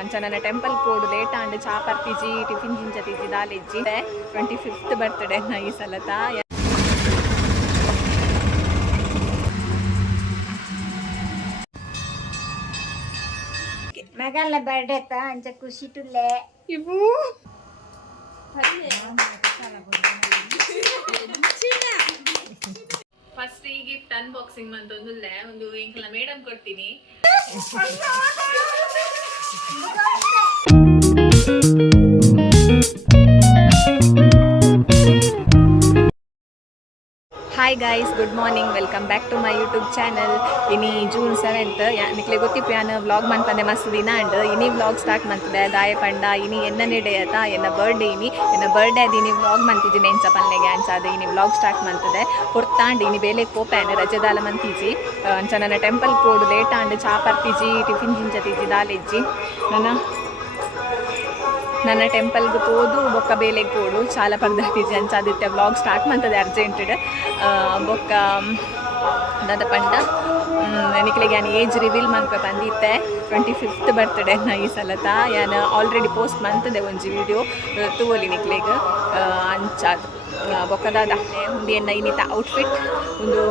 ಅಂಚನನ temple ಪೋಡು late and ಚಾ ಪರ್ತಿಜಿ ಟಿಫಿನ್ ಜಿಂಜ ತಿಜಿ ದಾಲೆಜ್ಜಿ ಟ್ವೆಂಟಿ ಫಿಫ್ತ್ ಬರ್ತ್ಡೇ ನ ಈ ಸಲತ ಮಗಲ್ಲ ಬರ್ಡೇ ತ ಅಂಚ ಖುಷಿ ಟುಲ್ಲೆ ಇವು. ಫಸ್ಟ್ ಈ ಗಿಫ್ಟ್ ಅನ್ಬಾಕ್ಸಿಂಗ್ ಅಂತ ಒಂದು ಇಂಕಲ ಮೇಡಮ್ ಕೊಡ್ತೀನಿ. 什么都是。hi guys good morning welcome back to my YouTube channel ಇನಿ ಜೂನ್ ಸೆವೆಂತ್ ನಿಕ್ಲೆ ಗೊತ್ತಿಪ್ಪು ಯಾನು ವ್ಲಾಗ್ ಮನ್ಪಂದೆ ಮಸ್ತ್ ದಿನ ಅಂಡ್ ಇನಿ ವ್ಲಾಗ್ ಸ್ಟಾರ್ಟ್ ಮಂತದೆ ದಾಯ ಪಂಡ ಇನಿ ಎನ್ನನೇ ಡೇ ಆತ ಎನ್ನ ಬರ್ಡೇ ಇನಿ ಎನ್ನ ಬರ್ಡೇ ಅದು ಇನಿ ವ್ಲಾಗ್ ಮಂತಿದ್ದೀನಿ ಎಂಚ ಪಲ್ಲೆಗೆ ಅಂಚ ಅದು ಇನಿ ವ್ಲಾಗ್ ಸ್ಟಾರ್ಟ್ ಮಾಡ್ತದೆ ಪುರ್ತಾಂಡ್ ಇನಿ ಬೇಲೆ ಕೋಪ್ಯಾನ್ ರಜೆದಾಲ ಮಂತಿಜಿ ಅಂಚ ನನ್ನ ಟೆಂಪಲ್ ಪೋಡು ಲೇಟ್ ಅಂಡ್ ಚಾ ಪರ್ತಿಜಿ ಟಿಫಿನ್ ಜಿಂಜ ತಿಜಿ ದಾಲೆಜ್ಜಿ ನನ್ನ ನನ್ನ ಟೆಂಪಲ್ಗೆ ಹೋದು, ಬೊಕ್ಕ ಬೇಲೆಗೆ ಹೋದು ಚಾಲ ಪರ್ದಾತಿ ಆದಿತ್ಯ ವ್ಲಾಗ್ ಸ್ಟಾರ್ಟ್ ಮಾಡ್ತದೆ ಅರ್ಜೆಂಟೆಡ್ ಬೊಕ್ಕ ದಾದ ಪಂಡ ನಿಕ್ಲಿಗೆ ನಾನು ಏಜ್ ರಿವೀಲ್ ಮಾಡ್ಕೊ ಬಂದಿತ್ತೆ ಟ್ವೆಂಟಿ ಫಿಫ್ತ್ ಬರ್ತಡೆ ನಾ ಈ ಸಲತ. ಯಾನು ಆಲ್ರೆಡಿ ಪೋಸ್ಟ್ ಮಾಡ್ತದೆ ಒಂಜಿ ವಿಡಿಯೋ ತೂವಲಿ ನಿಕ್ಲಿಗೆ ಅಂಚಾದ. ಬೊಕ್ಕದಾದ ಒಂದು ಏನ ಇನ್ನಿತ ಔಟ್ಫಿಟ್ ಒಂದು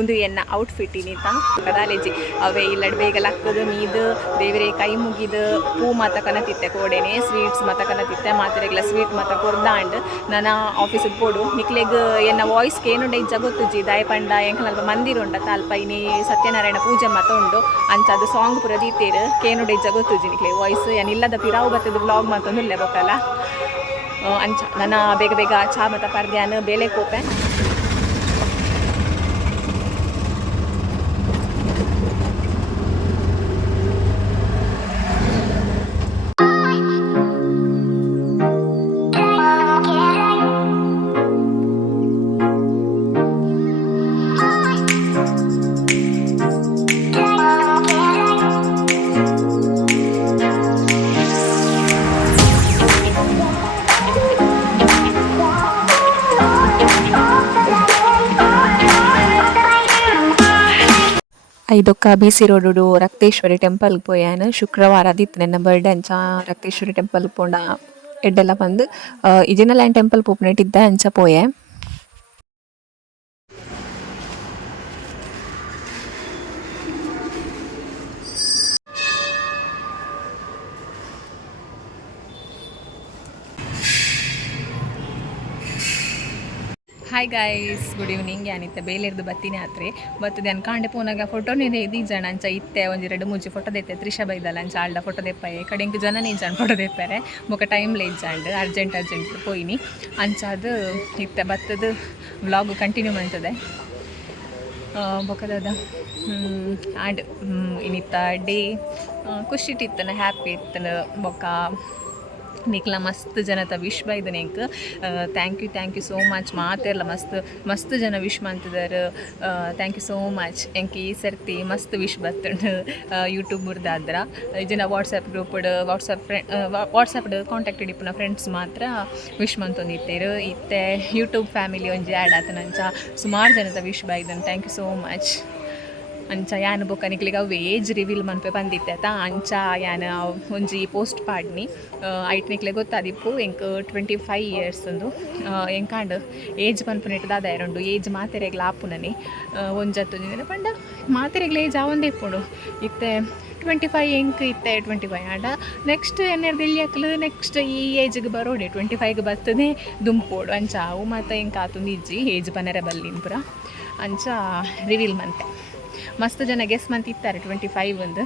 ಒಂದು ಎನ್ನ ಔಟ್ಫಿಟ್ ಇನ್ನಿತ ಕದಾಲೆಜಿ ಅವೇ ಇಲ್ಲಡ್ ಬೇಗ ಲಕ್ಕದು ಮೀದು ದೇವರೇ ಕೈ ಮುಗಿದು, ಪೂ ಮಾತ ಕನತಿತ್ತೆ, ಕೋಡೆನೆ ಸ್ವೀಟ್ಸ್ ಮಾತ ಕನತಿತ್ತೆ, ಮಾತೆರೆಗ್ಲ ಸ್ವೀಟ್ ಮಾತ ಕೊರ್ದಾಂಡ್ ನನ್ನ ಆಫೀಸಿಗೆ ಕೊಡು ನಿಕ್ಲೆಗ್ ಎನ್ನ ವಾಯ್ಸ್ ಏನುಂಡ ಇಜ್ಜ ಗೊತ್ತುಜಿ ದಾಯ ಪಂಡ ಎಂಕಲ್ಪ ಮಂದಿರ ಉಂಡ ತಾಲ್ಪ ಇನಿ ಸತ್ಯನಾರಾಯಣ ಪೂಜೆ ಮಾತ ಉಂಡು. ಅಂಚ ಅದು ಸಾಂಗ್ ಪುರ ದೀತೇರು ಕೇನು ಗೊತ್ತುಜಿ ನಿಕ್ಲೆ ವಾಯ್ಸ್ ಏನ್ ಇಲ್ಲದ ಪಿರಾವು ಬತ್ತದ ಬ್ಲಾಗ್ ಮಾತೊಂದು ಇಲ್ಲೇ ಬೋಕಲ್ಲ ಅಂಚ ನನ್ನ ಬೇಗ ಬೇಗ ಚಾ ಮತ ಪರ್ದ್ಯಾನ್, ಬೇಲೆ ಕೋಪೆ. ಐದೊಕ್ಕ బీసీ రోడ్డు రక్తేశ్వరి ರಕ್ತೇಶ್ವರಿ పోయాను ಪೋಯಾನ. ಶುಕ್ರವಾರ నిన్న బర్త్డే అంచ ರಕ್ತೇಶ್ವರಿ ಟೆಂಪಲ್ ಪೋಂಡ ಎಡ್ಡೆಲ್ಲ ಬಂದು. ಇಜಿನ ಟೆಂಪಲ್ ಟೆಂಪಲ್ ಇದ್ದ ಅಂಚ ಪೋಯೆ. ಹಾಯ್ ಗಾಯ್ಸ್ ಗುಡ್ ಈವ್ನಿಂಗ್ ಯಾನಿತ್ತೆ ಬೇಲೆರ್ದು ಬತ್ತೀನಿ ಆತ್ರಿ. ದೆನ್ ಕಾಂಡೆ ಪೋನಾಗ ಫೋಟೋನೇ ಇದು ಜನ ಅಂಚ. ಇತ್ತೆ ಒಂಜಿ ಎರಡು ಮುಂಚೆ ಫೋಟೋ ದೆತ್ತೆ ತ್ರಿಷಾ ಬೈದಲ್ಲ ಅಂಚ. ಆಳ್ದ ಫೋಟೋ ದೆಪ್ಪಾಯೆ ಕಡೆಂಕ್ ಜನನೇ ಜನ ಫೋಟೋ ದೆಪ್ಪಾರೆ ಬೊಕ ಟೈಮ್ಲೆ ಇಜ್ಜಾಂಡ್ ಅರ್ಜೆಂಟ್ ಅರ್ಜೆಂಟ್ ಪೋಯಿನಿ. ಅಂಚಾದ ಇತ್ತೆ, ಬತ್ತದು ವ್ಲಾಗ್ ಕಂಟಿನ್ಯೂ ಮಾಡ್ತದೆ. ಬೊಕದಾದ ಆ್ಯಂಡ್ ಇನ್ನಿತ್ತ ಡೇ ಖುಷಿ ಇಟ್ಟಿತ್ತನ ಹ್ಯಾಪಿ ಇತ್ತನ, ಬೊಕ. ನಿಕ್ಲ ಮಸ್ತ್ ಜನತ ವಿಶ್ ಬೈದ ಎಂಕ್ thank you thank you so much ಮಾತೆರ್ಲ ಮಸ್ತ್ ಮಸ್ತ್ ಜನ ವಿಶ್ ಮಾಡ್ತಿದ್ದಾರೆ ಥ್ಯಾಂಕ್ ಯು ಸೋ ಮಚ್ ಎಂಕೆ ಈ ಸರ್ತಿ ಮಸ್ತ್ ವಿಶ್ ಬರ್ತುಂಡು ಯೂಟ್ಯೂಬ್ ಮುರ್ದಾದ್ರ ಇದನ್ನ ವಾಟ್ಸಪ್ ಗ್ರೂಪ್ಡ್ ವಾಟ್ಸಪ್ ಫ್ರೆಂಡ್ ವಾಟ್ಸಪ್ ಕಾಂಟ್ಯಾಕ್ಟ್ ಇಡಿಪುನ ಫ್ರೆಂಡ್ಸ್ ಮಾತ್ರ ವಿಶ್ ಮಂತೊಂದಿತ್ತೇರು. ಇತ್ತೆ ಯೂಟ್ಯೂಬ್ ಫ್ಯಾಮಿಲಿ ಒಂಜಿ ಆ್ಯಡ್ ಆತನಂಚ. ಸುಮಾರು ಜನತ ವಿಶ್ ಬೈದನ್ ಥ್ಯಾಂಕ್ ಯು ಸೋ ಮಚ್ ಅಂಚ ಯಾನ್ ಬೊಕ ನಿಕ್ಲೆಗ್ ಅವು ಏಜ್ ರಿವೀಲ್ ಮನ್ಪೆ ಬಂದಿತ್ತೆತ ಅಂಚ ಯಾನ್ ಒಂಜಿ ಪೋಸ್ಟ್ ಪಾಡ್ನಿ. ಐಟ್ ನಿಕ್ಲೆ ಗೊತ್ತಾದಿಪ್ಪು ಎಂಕ್ ಟ್ವೆಂಟಿ ಫೈವ್ ಇಯರ್ಸ್ ಉಂದು ಎಂಕಾಂಡ್ ಏಜ್ ಪನ್ಪುನೆಟ್ ದಾದ ಎರಡು. ಏಜ್ ಮಾತೆರೆಗ್ಲ ಆಪುನನಿ. ಒಂಜತ್ತು ಪಂಡ ಮಾತೆರೆಗ್ಲ ಏಜ್ ಆವಂದೇ ಇಪ್ಪುಂಡು. ಇತ್ತೆ ಟ್ವೆಂಟಿ ಫೈವ್ ಎಂಕ್, ಇತ್ತೆ ಟ್ವೆಂಟಿ ಫೈವ್ ಆಂಡ. ನೆಕ್ಸ್ಟ್ ಎನ್ನೆರ್ದು ಇಲ್ಲಿಯಕ್ಲು ನೆಕ್ಸ್ಟ್ ಈ ಏಜ್ಗೆ ಬರೋಡೆ ಟ್ವೆಂಟಿ ಫೈವ್ಗೆ ಬರ್ತದೆ ದುಂಪೋಡು. ಅಂಚ ಅವು ಮತ್ತು ಎಂಕ್ ಆತುಂದು ಇಜ್ಜಿ. ಏಜ್ ಪನರೆ ಬಲ್ಲಿನ್ ಪುರ. ಅಂಚ ರಿವೀಲ್ ಮಂತೆ ಮಸ್ತ್ ಜನ ಗೆಸ್ ಮಂತ್ ಇತ್ತಾರೆ ಟ್ವೆಂಟಿ ಫೈವ್ ಒಂದು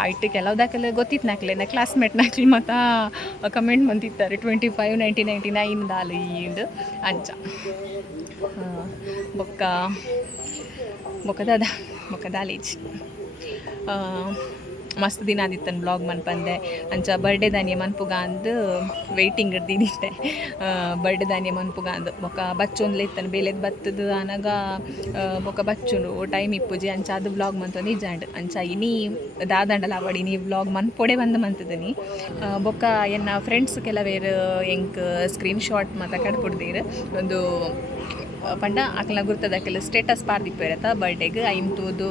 ಐಟ್ ದಾಖಲೆ ಗೊತ್ತಿತ್ತು ನಾಕ್ಲೆ, ನಾ ಕ್ಲಾಸ್ಮೇಟ್ ನಾಕ್ಲಿ ಮತ್ತು comment ಮಂತಿತ್ತಾರೆ twenty five ninety ninety nine ದಾಲು ಈಂದು ಅಂಚ ಬೊಕ್ಕ ಬೊಕ್ಕದಾದ ಬೊಕ್ಕ ದಾಲೇಜ್ ಮಸ್ತ್ ದಿನ ಆದಿತ್ತನ್ ಬ್ಲಾಗ್ ಮನ್ಪಂದೆ ಅಂಚ ಬರ್ಡೇ ದಾನಿಯ ಮನ್ಪುಗ ಅಂದು ವೆಯ್ಟಿಂಗ್ ಇಡ್ದಿದ್ದೆ ಬರ್ಡೇ ದಾನಿಯ ಮನ್ಪುಗ ಅಂದು. ಬೊಕ ಬಚ್ಚೊಂದ್ಲೆ ಇತ್ತನ್ ಬೇಲೆದ್ ಬತ್ತದ ಅನಗ ಬೊಕ ಬಚ್ಚುಂಡು ಟೈಮ್ ಇಪ್ಪುಜಿ. ಅಂಚ ಅದು ಬ್ಲಾಗ್ ಮಂತೊಂದು ಇಜಾಂಡ್ ಅಂಚ ಇನಿ ದಾದಂಡಲ ಅವಡಿ ನೀ ಬ್ಲಾಗ್ ಮನ್ಪೊಡೆ ಬಂದು ಮಂತದನಿ. ಆ, ಬೊಕ ಎನ್ನ ಫ್ರೆಂಡ್ಸ್ ಕೆಲವೇರು ಎಂಕ್ ಸ್ಕ್ರೀನ್ ಶಾಟ್ ಮತ್ತು ಕಡ್ಪುಡ್ದೀರು. ಒಂದು ಪಂಡ ಅಕ್ಲ ಗುರ್ತದಕ್ಕೆಲ್ಲ ಸ್ಟೇಟಸ್ ಪಾರ್ದಿಪ್ಪೇರತ್ತ ಬರ್ಡೇಗೆ ಐಮ್ ತೂದು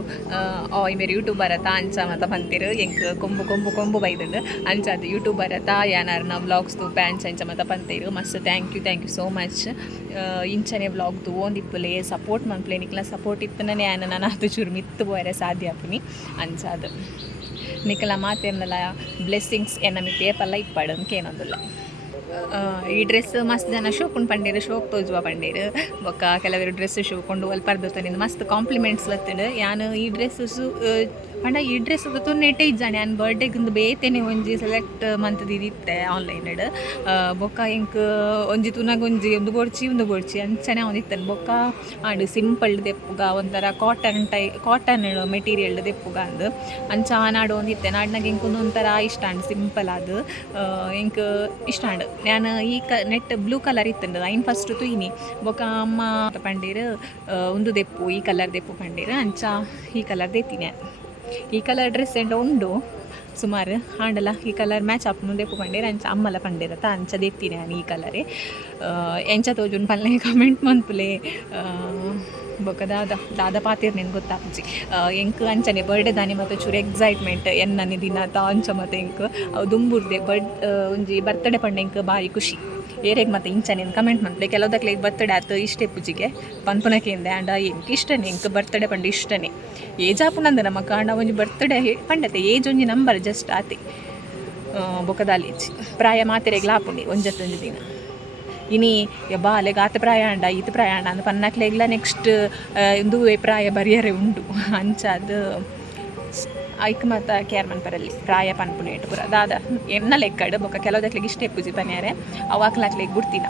ಅವ್ ಮೇರೆ ಯೂಟ್ಯೂಬ್ ಬರತ್ತಾ ಅಂಚ ಮತ ಬಂತಿರು, ಎಂಕ್ ಕೊಂಬು ಕೊಂಬು ಕೊಂಬು ಬೈದುಂಡು ಅಂಚ ಅದು ಯೂಟ್ಯೂಬರ್ ಯಾನಾರು ನಾವು ವ್ಲಾಗ್ಸ್ ತೂಪೆ ಅಂಚ ಅಂಚ ಮತ್ತ ಬಂತಿರು. ಮಸ್ತ್ thank you thank you so much ಇಂಚನೆ vlog ತು ಸಪೋರ್ಟ್ ಮನ್ಪುಲೆ ನಿಕ್ಲ ಸಪೋರ್ಟ್ ಇತ್ತನೇ ಯಾನ ನಾನು ಅದು ಚೂರು ಮಿತ್ತು ಬೋರೆ ಸಾಧ್ಯ ಆಪುನಿ. ಅಂಚ ಅದು. ನಿಕಲ ಮಾತೇನಲ್ಲ ಬ್ಲೆಸ್ಸಿಂಗ್ಸ್ ಎನ್ನ ಮಿ ತೇಪಲ್ಲ ಇಪ್ಪಾಡು ಅನ್ಕೇನೊಂದಿಲ್ಲ ಈ ಡ್ರೆಸ್ ಮಸ್ತ್ ಜನ ಶೋಕೊಂಡು ಪಂಡೇರು, ಶೋಕ್ ತೋಜುವ ಪಂಡೇರು. ಬೊಕ್ಕ ಕೆಲವರು ಡ್ರೆಸ್ ಶೋಕೊಂಡು ಅಲ್ಲಿ ಪರ್ದತನಿಂದ ಮಸ್ತ್ ಕಾಂಪ್ಲಿಮೆಂಟ್ಸ್ ಬತ್ತಡು. ಯಾನು ಈ ಡ್ರೆಸ್ ಪಂಡ ಈ ಡ್ರೆಸ್ ತೊನ್ನೆಟ್ಟೆ ಇಜ್ಜಾಣೆ ನಾನು ಬರ್ಡೇಗಿಂದು ಬೇತೇನೆ ಒಂಜಿ ಸೆಲೆಕ್ಟ್ ಮಂತ್ ಇತ್ತೆ ಆನ್ಲೈನ್ ಬೊಕ್ಕ ಇಂಕ್ ಒಂಜಿ ತುನಗ ಒಂಜಿ ಒಂದು ಬೋಡ್ಚಿ ಒಂದು ಬೋಡ್ಚಿ ಅಂಚನೆ ಒಂದಿತ್ತನು ಬೊಕ್ಕ ಆಡು ಸಿಂಪಲ್ ದೆಪ್ಪುಗ ಒಂಥರ ಕಾಟನ್ ಟೈ ಕಾಟನ್ ಮೆಟೀರಿಯಲ್ ದೆಪ್ಪುಗ ಅಂದು. ಅಂಚ ನಾಡು ಒಂದಿತ್ತೆ ನಾಡ್ನಾಗ ಇಂಕೊಂದು ಒಂಥರ ಇಷ್ಟ ಅಂಡ್ ಸಿಂಪಲ್ ಅದು ಇಂಕ್ ಇಷ್ಟ ಅಂಡ್ ನಾನು ಈ ಕ, ನೆಟ್ ಬ್ಲೂ ಕಲರ್ ಇತ್ತಂಡು. ಐನ್ ಫಸ್ಟ್ ತುಯಿನಿ. ಬೊಕ್ಕ ಅಮ್ಮ, ಪಂಡೀರು ಒಂದು ದೆಪ್ಪು, ಈ ಕಲರ್ ದೆಪ್ಪು ಪಂಡೀರು. ಅಂಚ ಈ ಕಲರ್ ದೆತ್ತಿನಿ. ಈ ಕಲರ್ ಡ್ರೆಸ್ ಎಂಡ ಉಂಡು. ಸುಮಾರು ಆಂಡಲ ಈ ಕಲರ್ ಮ್ಯಾಚ್ ಆಪುನು ದೆಪ್ಪು ಪಂಡೇರು ಅಂಚ ಅಮ್ಮಲ ಪಂಡೇರತ್ತ ಅಂಚ ದೆತ್ತಿನಿ ನಾನು ಈ ಕಲರೇ ಎಂಚ ತೋಜುನ್ ಪಲ್ಲೆ ಕಮೆಂಟ್ ಮನ್ಪುಲೆ ಬೊಕ ದಾದ ದಾದ ಪಾತಿರ್ ನಿನ್ ಗೊತ್ತಾಪುಜಿ ಎಂಕ್ ಅಂಚನೆ ಬರ್ಡೇ ದಾನಿ ಮತ್ತು ಚೂರು ಎಕ್ಸೈಟ್ಮೆಂಟ್ ಎನ್ನನೆ ದಿನ ತ ಅಂಚ ಮತ್ತು ಎಂಕ್. ಅವು ದುಂಬುರ್ದೆ ಬರ್ಡ್ ಒಂಜಿ ಬರ್ತ್ಡೇ ಪಂಡ ಎಂಕ್ ಭಾರಿ ಖುಷಿ. ಏರೆಗ್ ಮತ್ತೆ ಇಂಚನೆ ಕಮೆಂಟ್ ಮಂತ್ಲೆ ಕೆಲವುದಕ್ಲೆ ಬರ್ತ್ಡೇ ಆತು ಇಷ್ಟೇ ಪೂಜೆಗೆ. ಪನ್ಪುನಕೆಂದೆ ಆಂಡ ಎಂಕ್ ಇಷ್ಟನೇ, ಎಂಕ್ ಬರ್ತ್ಡೇ ಪಂಡ ಇಷ್ಟನೇ. ಏಜ್ ಆಪುನಂದ ನಮ್ಮ ಕಾಂಡ ಒಂಜಿ ಬರ್ತ್ಡೇ ಪಂಡತೆ, ಏಜ್ ಒಂಜಿ ನಂಬರ್ ಜಸ್ಟ್ ಆತಿ. ಬೊಕದಾಲಿಚ್ಚಿ ಪ್ರಾಯ ಮಾತೆರೆಗ್ಲ ಆಪುಂಡಿ ಒಂಜತ್ತೊಂಜಿ ದಿನ. ಇನಿ ಅಲೆ ಆತ ಪ್ರಾಯ ಅಂಡ, ಈತ ಪ್ರಾಯ ಅಂಡ ಅಂದ್ ಪನ್ನಕ್ಲೆಗ್ಲ ನೆಕ್ಸ್ಟ್ ಇಂದು ಪ್ರಾಯ ಬರಿಯರೆ ಅಂಚ ಅದು ಐಕ್ ಮಾತ ಕೇರ್ ಮನ್ಪರಲ್ಲಿ ಪ್ರಾಯ ಪನ್ಪುನೇಟ್ ಪುರ ದಾದ ಎನ್ನ ಲೆಕ್ಕಡ್ ಬೊಕ ಕೆಲವುದಕ್ಲೆಗ್ ಇಷ್ಟೇ ಪೂಜೆ ಪನ್ಯಾರೆ ಅವಾಕ್ಲಾಕ್ಲಿಗೆ ಗುರ್ತಿನ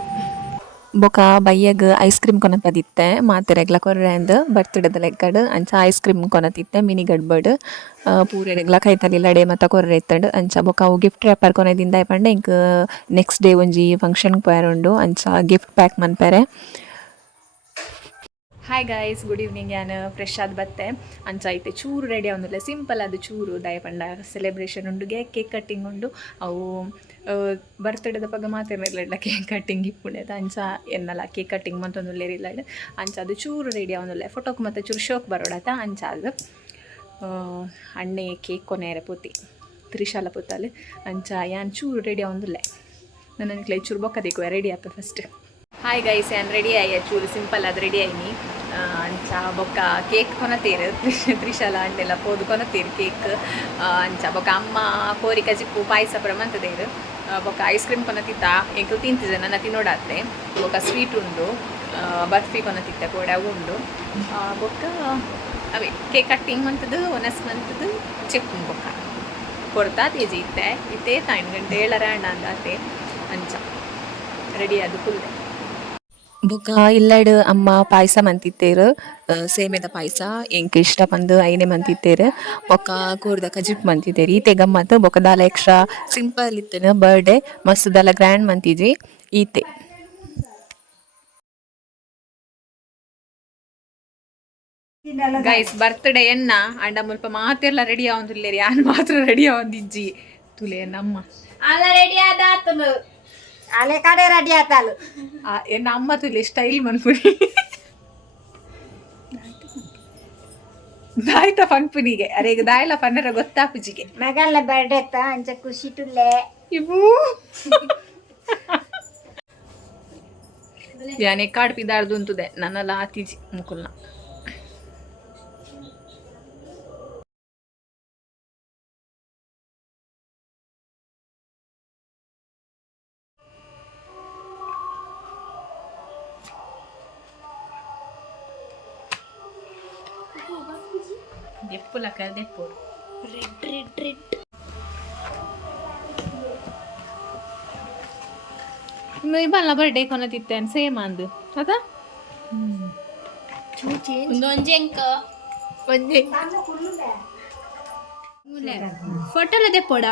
ಬೊಕ ಬೈಯಾಗ ಐಸ್ ಕ್ರೀಮ್ ಕೊನಪದಿತ್ತೆ ಮಾತೆರೆಗ್ಲ ಕೊರ್ರೆಂದ್ ಬರ್ತ್ಡೇದ ಲೆಕ್ಕಡ್, ಅಂಚ ಐಸ್ ಕ್ರೀಮ್ ಕೊನತಿತ್ತೆ, ಮಿನಿ ಗಡ್ಬಡ್ ಪೂರೆರೆಗ್ಲ ಕೈತಲಿ ಲಡೆ ಮತ್ತ ಕೊರ್ರೆ ಇತ್ತಂಡ್ ಅಂಚ ಬೊಕ ಅವು ಗಿಫ್ಟ್ ರ್ಯಾಪರ್ ಕೊನೆದಿಂದ ಪಂಡ, ಇಂಕ್ ನೆಕ್ಸ್ಟ್ ಡೇ ಒಂಜಿ ಫಂಕ್ಷನ್ ಉಂಡು ಅಂಚ ಗಿಫ್ಟ್ ಪ್ಯಾಕ್ ಮನ್ಪೆರೆ. ಹಾಯ್ ಗಾಯ್ಸ್ ಗುಡ್ ಈವ್ನಿಂಗ್ ನಾನು ಫ್ರೆಶ್ ಆದ ಬತ್ತೆ ಅಂಚ ಐತೆ ಚೂರು ರೆಡಿ ಆವೊಂದಿಲ್ಲ ಸಿಂಪಲ್ ಅದು ಚೂರು ದಯಪಂಡ ಸೆಲೆಬ್ರೇಷನ್ ಉಂಡುಗೆ ಕೇಕ್ ಕಟ್ಟಿಂಗ್ ಉಂಡು ಅವು ಬರ್ತ್ಡೇದ ಪಗ ಮಾತೇನಿಲ್ಲ ಕೇಕ್ ಕಟ್ಟಿಂಗ್ ಇಪ್ಪುಂಡೆ ಅದು ಅಂಚ ಎನ್ನಲ್ಲ ಕೇಕ್ ಕಟ್ಟಿಂಗ್ ಮತ್ತೊಂದುಲ್ಲೇರಿಲ್ಲ ಅಂಚ ಅದು ಚೂರು ರೆಡಿ ಅವನಲ್ಲ ಫೋಟೋಕ್ಕೆ ಮತ್ತೆ ಚೂರು ಶೋಕ್ ಬರೋಡತ ಅಂಚ ಅದು ಅಣ್ಣೆ ಕೇಕ್ ಕೊನೆಯರೆ ಪೂತಿ ತ್ರಿಶಾಲ ಪೂತಲ್ಲಿ ಅಂಚ ಯಾನ್ ಚೂರು ರೆಡಿ ಆವೊಂದಿಲ್ಲ ನನ್ನ ಚೂರು ಬೊಕ್ಕ ದಿಕ್ಕುವೆ ರೆಡಿ ಆಪೆ ಫಸ್ಟ್ ಹಾಯ್ ಗೈಸ್ ಯಾನ್ ರೆಡಿ ಆಯ್ಯ ಚೂರು ಸಿಂಪಲ್ ಅದು ರೆಡಿ ಆಯ್ನಿ ಅಂಚ ಬೊಕ್ಕ ಕೇಕ್ ಕೊನತೀರು ತ್ರಿಶಾಲ ಅಂಡೆಲ್ಲ ಪೋದು ಕೊನತೀರು ಕೇಕ್. ಅಂಚ ಬೊಕ್ಕ ಅಮ್ಮ ಕೋರಿಕ ಜಿಪ್ಪು ಪಾಯಸ ಪ್ರಮಂತದೇರು ಬೊಕ್ಕ ಐಸ್ ಕ್ರೀಮ್ ಕೊನತಿತ್ತ ಎಂಕು ತಿಂತಿದ್ದೆ ನನ್ನ ತಿನ್ನೋಡಾತ್ರೆ. ಬೊಕ್ಕ ಸ್ವೀಟ್ ಉಂಡು ಬರ್ಫಿ ಕೊನತಿತ್ತ ಕೂಡ ಉಂಡು. ಬೊಕ್ಕ, ಅವೇ, ಕೇಕ್ ಕಟ್ಟಿಂಗ್ ಮಂತದ್ದು, ಒನಸ್ ಮಂತದ್ದು, ಚಿಕ್ಕು ಬೊಕ್ಕ. ಕೊಡ್ತಾ ತೇಜಿ ಇತ್ತೆ. ಇತ್ತೆ ತಾಯಿನ ಗಂಟೆ ಏಳರ ಅಣ್ಣ ಅಂದಾತೆ. ಅಂಚ ರೆಡಿ ಅದು ಫುಲ್ ಬೊಕ ಇಲ್ಲಡ್ ಅಮ್ಮ ಪಾಯಸ ಮಂತಿತ್ತೇರು. ಸೇಮೆದ ಪಾಯಸ ಎಂಕ್ ಇಷ್ಟ ಬಂದು ಐನೆ ಮಂತಿತ್ತೇರು. ಬೊಕ ಕೂರ್ದ ಕಜಿಪ್ ಮಂತಿದ್ದೇರು ಈತೆ ಗಮ್ಮತ್ ಬೊಕ ದಾಲ ಎಕ್ಸ್ಟ್ರಾ ಸಿಂಪಲ್ ಇತ್ತೇನು ಬರ್ಡೇ ಮಸ್ತ್ ದಾಲ ಗ್ರ್ಯಾಂಡ್ ಮಂತಿದ್ವಿ ಈತೆ. ಗೈಸ್ ಬರ್ತ್ಡೇ ಎನ್ನ ಅಂಡ ಮುಲ್ಪ ಮಾತೆಲ್ಲ ರೆಡಿ ಆವಂದಿಲ್ಲೇರಿ. ಯಾನ್ ಮಾತ್ರ ರೆಡಿ ಆವಂದಿಜ್ಜಿ? ತುಲೆ ನಮ್ಮ. ಅಲ್ಲ ರೆಡಿ ಆದ ಅಲೆ ಕಡೆ ರೆಡಿ ಆತಾಳು. ಆ, ಎನ್ನ ಅಮ್ಮ ತುಲೆ ಸ್ಟೈಲ್ ಮನ್ಪುನಿ ದಾಯ್ತ ಪನ್ಪುನಿಗೆ ಅರೆ ಈಗ ದಾಯ್ಲ ಪನ್ನರ ಗೊತ್ತಾಪುಜಿಗೆ. ಮಗಲ್ಲ ಬರ್ಡೇ ತ ಅಂಚ ಖುಷಿ ಟುಲ್ಲೆ. ಇವು ಯಾನೆ ಕಾಡ್ ಪಿದಾರ್ದು ಅಂತದೆ ನನ್ನ ಲಾತಿಜಿ ಮುಕುಲ್ನ. ದೆಪ್ಪುಲಕ ದೆಪ್ಪು. Red red red. ಇಬ್ಬಲ್ಲ ಬರ್ಡೇ ಕೊನತಿತ್ತೇನು ಸೇಮ್ ಅಂದು. ಅದ ಒಂದೊಂಜೆಂಕ ಒಂದೇ ಫೋಟೋಲ ದೆಪ್ಪೋಡ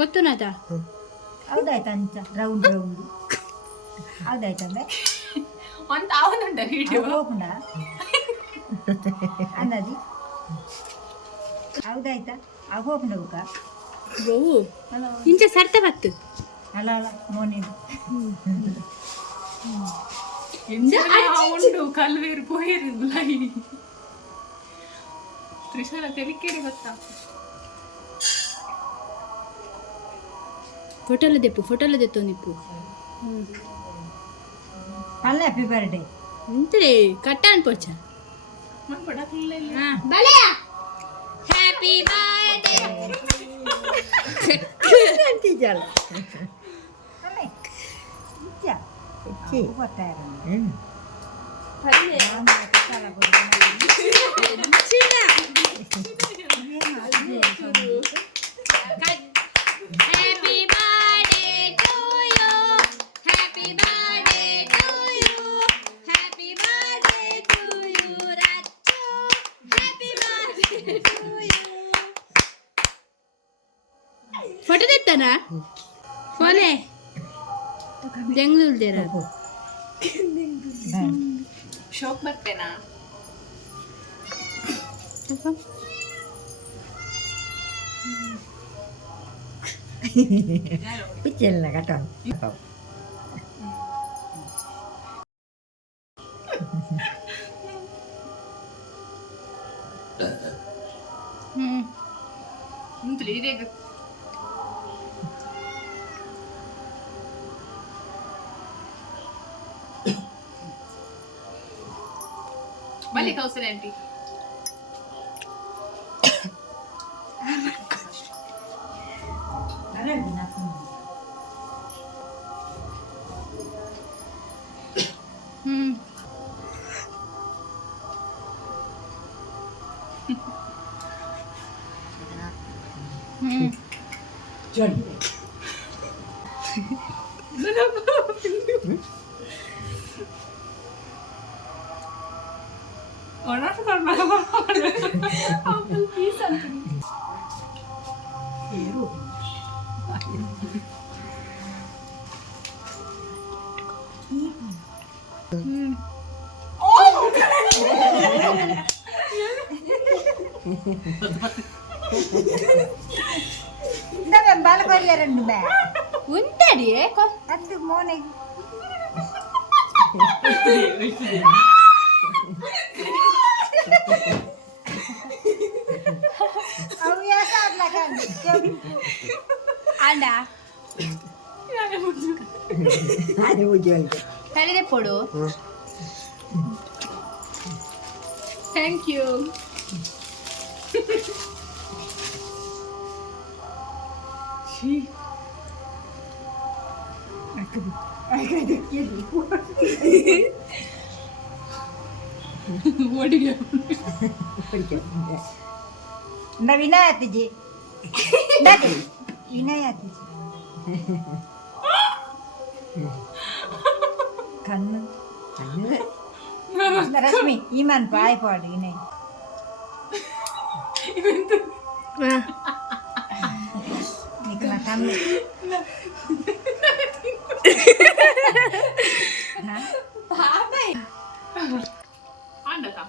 ಗೊತ್ತುನದ? ಹೌದಾಯ್ತು ಅಂಚ ರೌಂಡ್ ರೌಂಡ್ ಹೌದಾಯ್ತಂದ್ರೆ ಅಂತ ಅವನುಂಡ ವಿಡಿಯೋ ಹೋಗುಣ ಅಂದಾಜಿ ಹೌದಾಯ್ತಾ ಆಗೋಗ್ಬಿಡವು ಗೋವು ಇಂಚ ಸರ್ತ ಬತ್ತು ಅಲ್ಲ ಅಲ್ಲ ಮೋನಿನ ಉಂಡು ಕಲ್ವೇರು ಪೋಯಿರಿಲ್ಲ ತ್ರಿಶಾಲ ತೆಲಿಕೇರಿ ಗೊತ್ತಾ ಫೋಟೋಲ ದೆಪ್ಪು ಫೋಟೋಲ ದೆತ್ತು ನಿಪ್ಪು ಅಲ್ಲ ಹ್ಯಾಪಿ ಬರ್ಡೇ ಎಂತಲೇ ಕಟ್ಟಾನ್ ಪೋಚ man ಪಡಕ್ಲಿಲ್ಲ ಇಲ್ಲಿ ಬಲೆ happy birthday photo ತೆತ್ತನ ಫೋನೆ Bengaluru ಶೋಕ್ ಬರ್ತೇನಾ Kecil lah kata. ಹ್ಮ್ మళ్ళీ కౌసల్ ఆంటీ கொண்டாட்டு கொண்டாடு பீஸ் ஏறு இந்த வெம்பால கொரிய ரெண்டு பே உண்டடி அது மோனை ಅಂಡ Ada ujung. ಹೇಳಿದೆ ಕೊಡು thank you Nda Vinayati Ina ya di. Kan. Resmi, Iman bye for the Ina. Iman tuh. Nah. kami. Anda tak?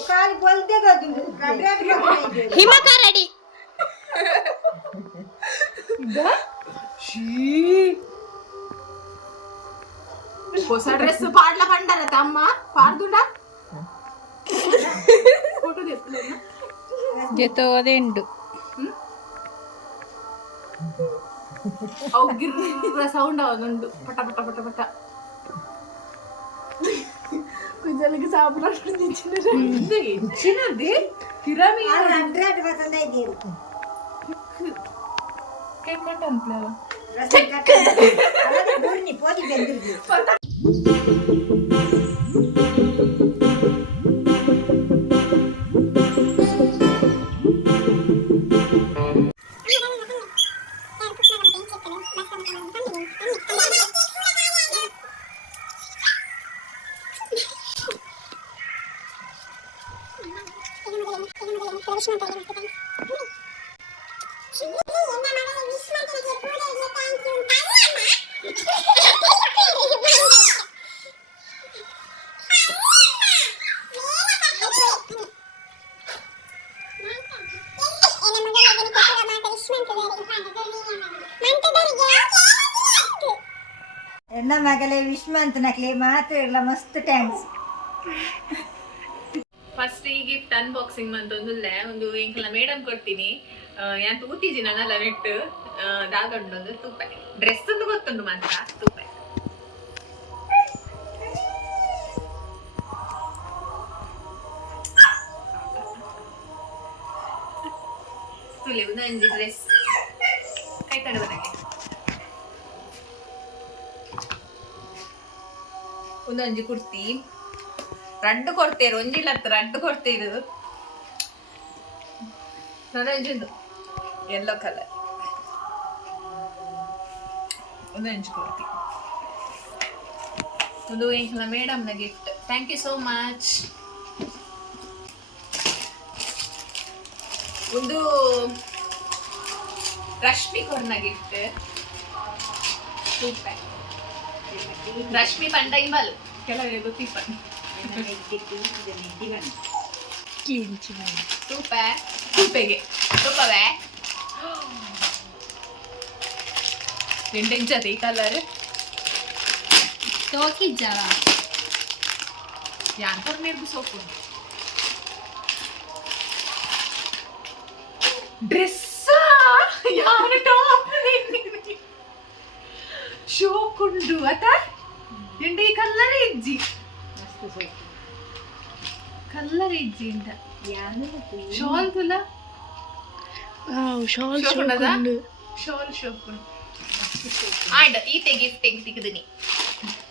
Call ಬಲ್ದೇಗದು ಹಿಮಕ ready ಹೊಸ ಡ್ರೆಸ್ ಪಾಡ್ಲ ಪಂಡರ ತಮ್ಮ ಪಾರ್ದುಂಡ ಫೋಟೋ ತೆಪ್ಪಲೇನ ಜೊತೆಂಡು ಅವು ಗಿರ್ರ ಸೌಂಡ್ ಅವನುಂಡು ಪಟ ಪಟ ಪಟ ಪಟ పిజ్జలకి సాపురాడు ఇచ్చినది ఇచ్చినది తిరమి హండ్రెడ్ పర్సెంట్ అయ్యారు కేక్ కట్ అనుకోలేవా రసం కట్ పోటీ ಎನ್ನ ಮಗಳೇ ವಿಶ್ವಂತ ನಕ್ಲಿ ಮಾತ್ರ ಇಲ್ಲ ಮಸ್ತ್ ಥ್ಯಾಂಕ್ಸ್ ಗಿಫ್ಟ್ ಅನ್ಬಾಕ್ಸಿಂಗ್ ಮಂತೊಂದುಲ್ಲೆ ಒಂದು ಎಂಕಲ ಮೇಡಮ್ ಕೊಡ್ತೀನಿ. ಯಾನ್ ತೂತಿಜಿ ನನ್ನಲ್ಲ ನೆಟ್ ದಾದೊಂಡೊಂದು ತೂಪೆ ಡ್ರೆಸ್ ಒಂದು ಗೊತ್ತುಂಡು ಮಾತ್ರ ತೂಪೆ ತುಲೆ ಒಂದು ಅಂಜಿ ಡ್ರೆಸ್ ಕೈ ತಡ ನನಗೆ ಒಂದು ಅಂಜಿ ಕುರ್ತಿ. ರಡ್ಡು ಕೊಡ್ತೇರು ಒಂಜಿಲ್ಲ ರಡ್ಡು ಕೊಡ್ತೇರು. ನನಂಜಿಂದು ಎಲ್ಲೋ ಕಲರ್ ಒಂದು ಹೆಂಚು ಕೊಡ್ತಿ ಒಂದು ಎಂಕಲ ಮೇಡಮ್ನ gift thank you so much ಒಂದು ರಶ್ಮಿ ಕೊರ್ನ ಗಿಫ್ಟ್ ರಶ್ಮಿ ಪಂಡ ಇಮಲ್ ಕೆಲವೇ ಗೊತ್ತಿಪ್ಪ ತೂಪ ತೂಪೆಗೆ ತೂಪವೇ ಎಂಟೆಂಚತಿ ಈ ಕಲರ್ ತೋಕಿಜ್ಜವ ಯಾನ್ ಕೊರ್ನೇರ್ದು ಸೋಪು ಡ್ರೆಸ್ ಯಾರ ಟಾಪ್ ಶೋಕುಂಡು ಅತ ಎಂಡ ಈ ಕಲ್ಲರ್ ಇಜ್ಜಿ ಕಲ್ಲರ್ ಇಜ್ಜಿಂದ ಶಾಲ್ ತುಲ ಶಾಲ್ ಶಾಲ್ ಶೋಕುಂಡು ಆಯ್ತು ಈ ತೆಗಿ ತೆಗಿ ತೆಗ್ದಿನಿ.